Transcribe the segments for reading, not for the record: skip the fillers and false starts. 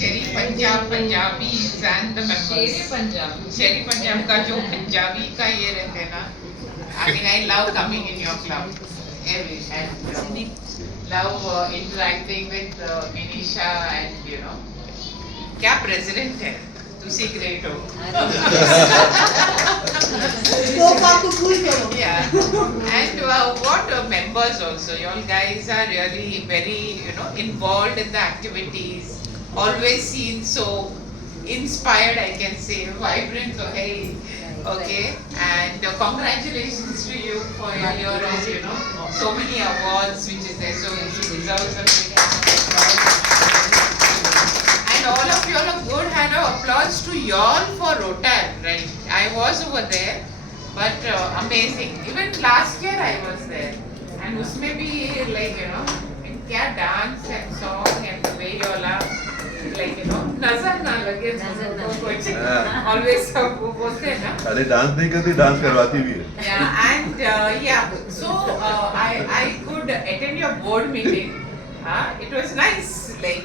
Sherry Punjab Punjabis and the members. Sherry Punjab का जो पंजाबी का ये रहते हैं ना, I mean I love coming in your club, and love interacting with Minisha and क्या president है, तुसी great हो. Yeah, and what members also. You all guys are really very involved in the activities. Always seen so inspired, I can say, vibrant. So hey, okay, and congratulations to you for your so many awards which is there. So you deserve some big and all of you all a good hand of applause to y'all for Rotan, right? I was over there, but amazing. Even last year I was there, and उसमें भी like क्या dance and song and the way y'all are like नजर ना लगे कुछ always सब वो बोलते हैं ना. अरे डांस नहीं करती, डांस करवाती भी है. Yeah, and yeah, so I could attend your board meeting. It was nice, like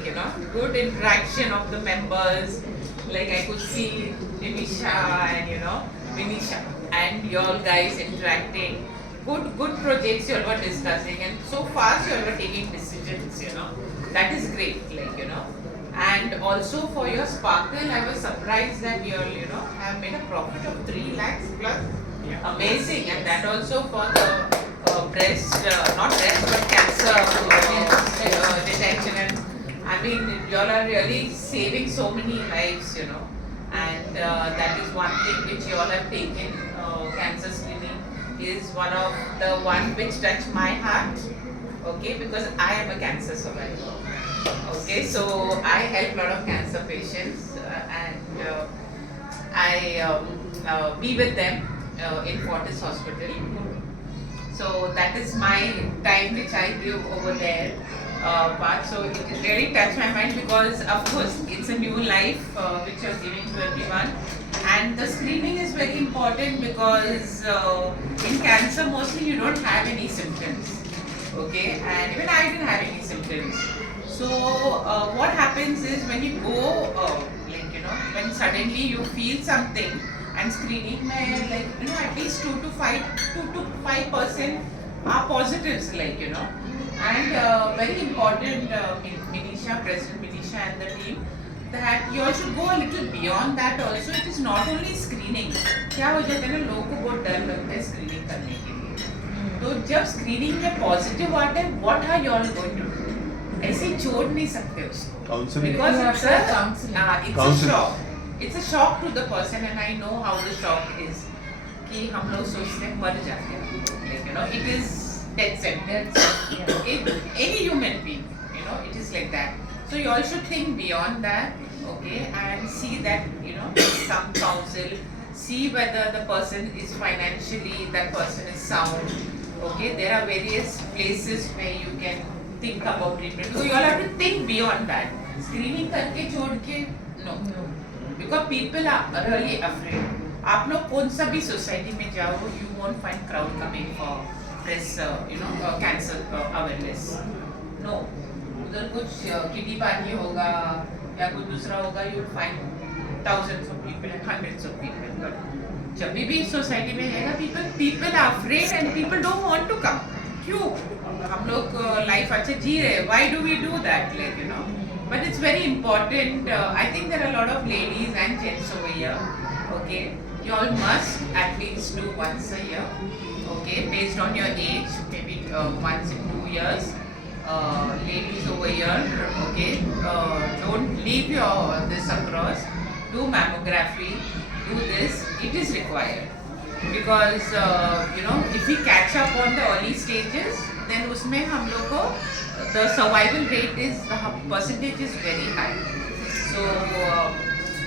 good interaction of the members. Like I could see Nimisha and Vinisha and you all guys interacting. Good projects you all were discussing, and so fast you all were taking decisions. That is great. Like and also for your Sparkle, I was surprised that you all have made a profit of 3 lakhs plus. Yeah. Amazing, and that also for the breast, not breast, but cancer detection. And I mean, you all are really saving so many lives, and that is one thing which you all have taken. Cancer screening is one which touched my heart, okay, because I am a cancer survivor. Okay, so I help a lot of cancer patients, and I be with them in Fortis Hospital. So that is my time which I give over there. But so it really touched my mind because of course it's a new life which you're giving to everyone, and the screening is very important because in cancer mostly you don't have any symptoms, okay, and even I didn't have any symptoms. So what happens is when you go when suddenly you feel something, and screening mein at least 2 to 5% are positives, and very important, Minisha, President Minisha and the team, that you all should go a little beyond that also. It is not only screening. क्या हो जाता है ना, लोगों को बहुत डर लगता है screening करने के लिए. तो जब screening में positive आता है, what are you all going to do? ऐसे छोड़ नहीं सकते उसको. Counseling. Because it's a shock. It's a shock to the person, and I know how the shock is. कि हम लोग सोचते हैं मर जाते हैं. It is death sentence. Any human being, it is like that. So you all should think beyond that, okay, and see that some counsel, see whether the person is financially, that person is sound. Okay, there are various places where you can think about treatment. So you all have to think beyond that. Screening करके छोड़ के no. Because people are really afraid. आप लोग कौन सा भी society में जाओ, you won't find crowd coming for breast, cancer awareness. No. उधर कुछ किटी पार्टी होगा या कुछ दूसरा होगा, you will find thousands of people and hundreds of people. But जब भी सोसाइटी में रहेगा, people are afraid and people don't want to come. क्यों? हम लोग लाइफ अच्छा जी रहे. Why do we do that? But it's very important. I think there are a lot of ladies and gents over here. Okay, you all must at least do once a year. Okay, based on your age, maybe once in 2 years. Ladies over here, okay, don't leave this across. Do mammography. Do this. It is required because if we catch up on the early stages, then उसमें हम लोग को the survival rate is, the percentage is very high. So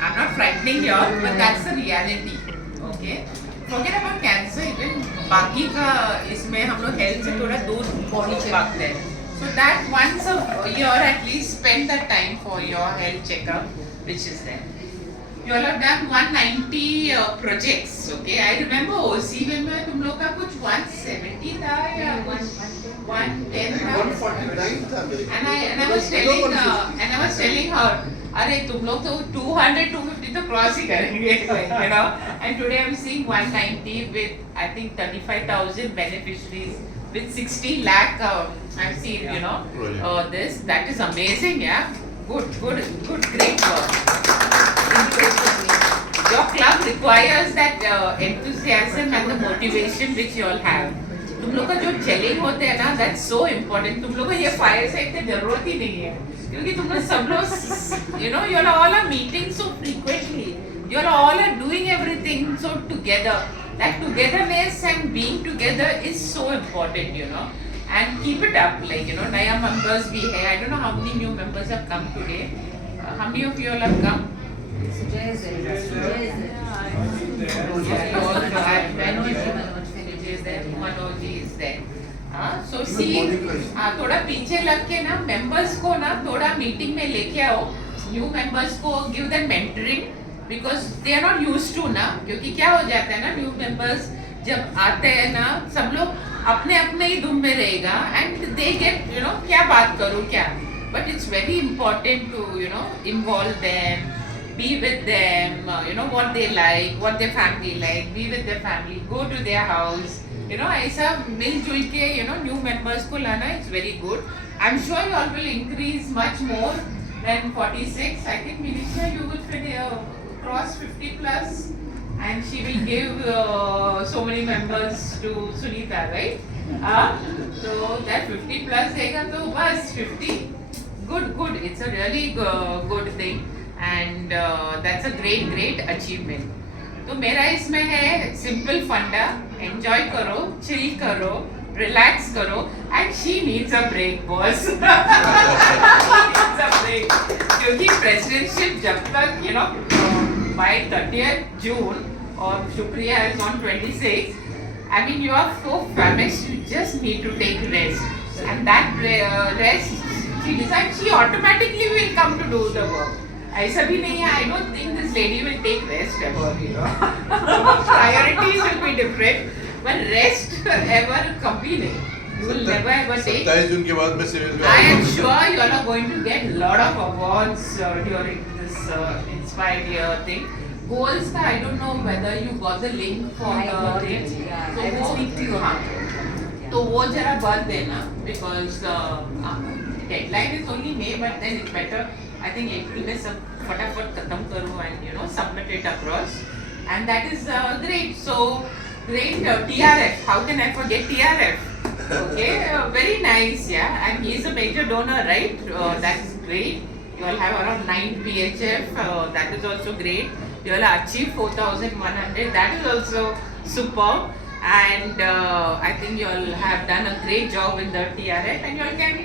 I'm not frightening you all, but that's the reality. Okay, forget about cancer. Even बाकी का इसमें हम लोग health से थोड़ा दूर भागते हैं. So that once a year at least spend that time for your health checkup, which is there. You all have done 190 projects. Okay, I remember OC में तुम लोग का कुछ 170 था या 110 था. 149 था मेरे. And I was telling her, अरे तुम लोग तो 200-250 तो क्रॉस ही करेंगे, you know. And today I'm seeing 190 with I think 35,000 beneficiaries with 60 lakh. I've seen, you know, this. That is amazing, yeah. Good, great work. Your club requires that enthusiasm and the motivation which you all have. तुम लोग का जो challenge होते हैं ना, that's so important. तुम लोग को ये फायर से इतनी जरूरत ही नहीं है, क्योंकि तुम लोग सब लोग, you know, you all are meeting so frequently. You all are doing everything so together. That togetherness and being together is so important, you know. And keep it up, like, you know, नया members भी है. I don't know how many new members have come today. How many of you all have come? Manoj is there. So see, थोड़ा पीछे लग के ना members को ना थोड़ा meeting में लेके आओ. New members को give them mentoring because they are not used to ना, क्योंकि क्या हो जाता है ना, new members जब आते हैं ना, सब लोग अपने अपने ही धुन में रहेगा and they get, you know, क्या बात करूँ क्या. But it's very important to, you know, involve them, be with them, you know, what they like, what their family like, be with their family, go to their house, you know, ऐसा मिलजुल के, you know, new members को लाना, it's very good. I'm sure you all will increase much more than 46. I think Minisha, you will cross 50 plus and she will give so many members to Sunita, right? So that 50 plus देगा तो बस 50. Good. It's a really good thing. And that's a great achievement. तो मेरा इसमें है simple फंडा, enjoy करो, chill करो, relax करो, and she needs a break, boss. She needs a break. क्योंकि presidentship जब तक, you know, by 30th June और Shukriya is on 26, I mean you are so famished, you just need to take rest. And that rest, she decides she automatically will come to do the work. ऐसा भी नहीं है. I don't think this lady will take rest ever, you know. Priorities will be different, but rest ever कभी नहीं. You will never ever take. 27 जून के बाद मैं civil में I am sure you all are going to get lot of awards during this Inspired Year thing. Goals का I don't know whether you got the link for the thing. So I will speak to you. तो वो जरा भर देना because deadline is only May, but then it's better. I think April में सब फटाफट खत्म करो and, you know, submit it across, and that is great. So great. TRF, how can I forget TRF? Okay, very nice, yeah. And he is a major donor, right? That is great. You all have around 9 PHF. That is also great. You all achieved 4,100. That is also superb. And I think you all have done a great job in the TRF, and you all can,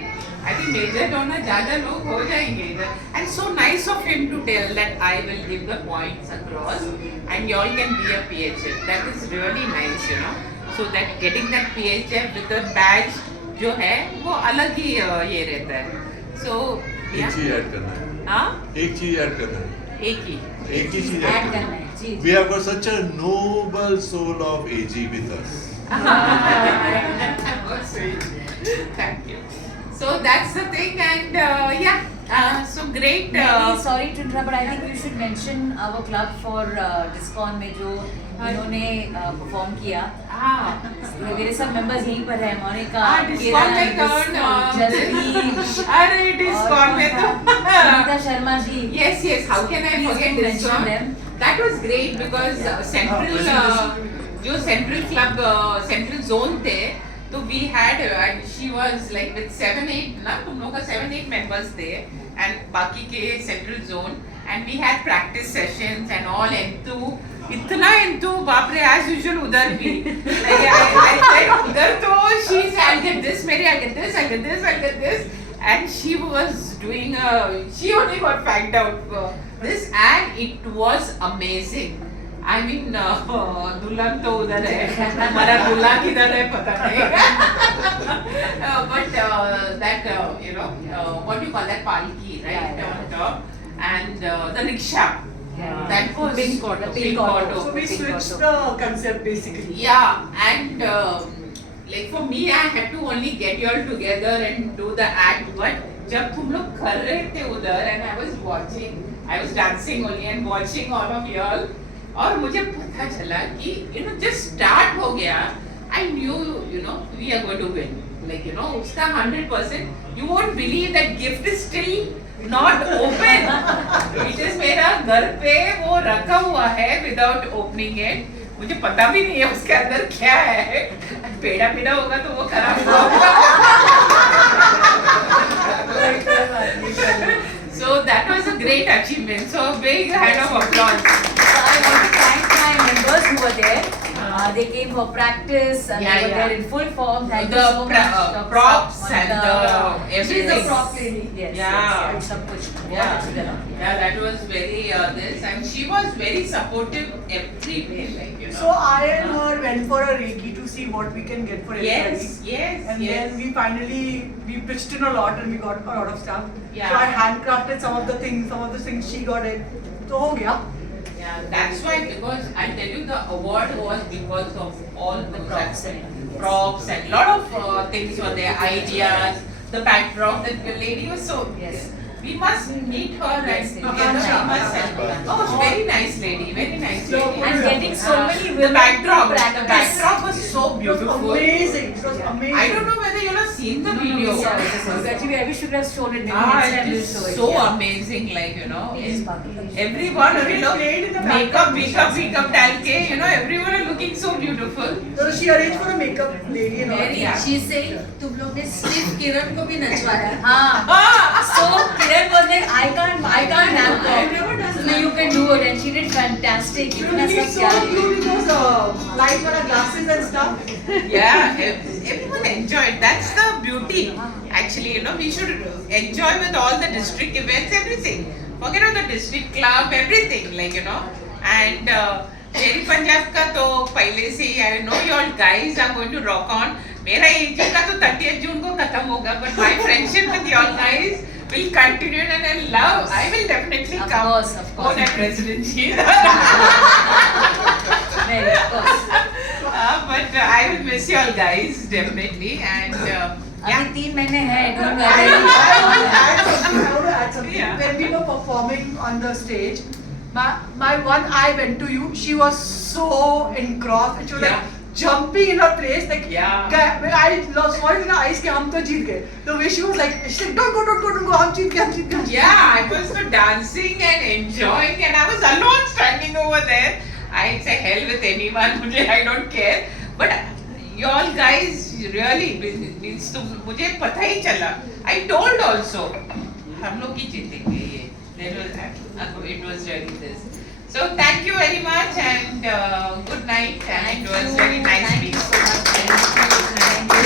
I think, major donor ज़्यादा लोग हो जाएंगे इधर. And so nice of him to tell that I will give the points across, and you all can be a PHF. That is really nice, you know. So that getting that PHF with the badge जो है वो अलग ही ये रहता है. So एक चीज add करना है. हाँ, एक चीज ऐड करना है. एक ही चीज ऐड ऐड करना करना है. है. जी. We have got such a noble soul of AG with us. Thank you. So that's the thing, and so great. Maybe, sorry to interrupt, but I think you should mention our club for DISCON में जो इन्होंने perform किया. मेरे सब members यहीं पर हैं. Monika, DISCON में कौन? जसवीर, अरे DISCON में तो Sunita Sharma ji. Yes. How can I forget Please DISCON? mention them. That was great because central जो central club central zone थे, तो we had and she was like with 7-8 ना, तुम लोग का 7-8 members थे and बाकी के central zone, and we had practice sessions and all. Entu इतना entu बाप रे, as usual उधर भी like I said उधर तो she's I'll get this Mary, I'll get this, and she was doing she only got fagged out for this, and it was amazing. I mean, दुल्हन तो उधर है, हमारा दूल्हा किधर है पता नहीं. But that you know, what do you call that, palki, right? On top, and the rickshaw. Yeah. That was Pink auto. So we switched the concept basically. Yeah, and like for me, I had to only get you all together and do the act, but जब तुम लोग कर रहे थे उधर and I was watching, I was dancing only and watching all of you all, और मुझे पता चला कि just start हो गया. I knew we are going to win. Like उसका 100%. You won't believe that gift is still not open. It is मेरा घर पे वो रखा हुआ है without opening it. मुझे पता भी नहीं है उसके अंदर क्या है. पेड़ा पेड़ा होगा तो वो खराब होगा. So that was a great achievement. So big hand of applause. So I want to thank my members who were there. They came for practice and they were there in full form. Thank you so much. Props and She's the everything. prop lady. Yes. Yeah. Yes, सब कुछ बहुत Yeah. अच्छी तरह. Yeah, that was very this, and she was very supportive everywhere, like So I and her went for a Reiki to see what we can get for everybody. Yes. And then we finally pitched in a lot and we got a lot of stuff. Yeah. So I handcrafted some of the things she got it. So ho gaya. Yeah, that's why, because I tell you the award was because of all the props and lot of things were there, ideas, the backdrop. The lady was so. Yes. We must meet her and Nice lady. together we must help. Oh, very nice lady, very nice lady. And getting so many The women backdrop, to the practice. backdrop was so It was beautiful. amazing. It was amazing. I don't know whether you have seen the video. Actually, I wish you could have shown it. Maybe Ah, next time it we'll is show it. so yeah. amazing, like Yes, Baki. everyone, played in the makeup, background. डाल के, everyone are looking so beautiful. So she arranged for a makeup lady and all. Yeah. She's saying तुम लोग ने सिर्फ किरण को भी नचवाया. हाँ. Ah, So Kiran was like, I can't have I've never done so you can do it, and she did fantastic. She इतना was सब so किया. cute with those light color glasses and stuff. yeah, everyone enjoyed. That's the beauty. Actually, we should enjoy with all the district events, everything. Forget about the district club, everything, like And Jerry Punjab का तो पहले से ही I know you all guys are going to rock on. मेरा AG का तो 30th जून को खत्म होगा, but my friendship with you all guys will continue and I love. I will definitely Of come. course, of course. On a presidency. Very, of course. But I will miss you all guys definitely and yeah. अभी 3 महीने हैं. Don't I worry. want to add something. Yeah. When we were performing on the stage, my one eye went to you. She was so engrossed and she was Yeah. like jumping in her place. Like Yeah. I saw it in her eyes कि हम तो जीत गए. The way she was like, don't go, हम जीत गए. Yeah, I was dancing and enjoying and I was alone standing over there. I say hell with anyone, I don't care. But you all guys really means तो मुझे पता ही चला. I told also हम लोग ही जीतेंगे ये. It was really this. So thank you very much and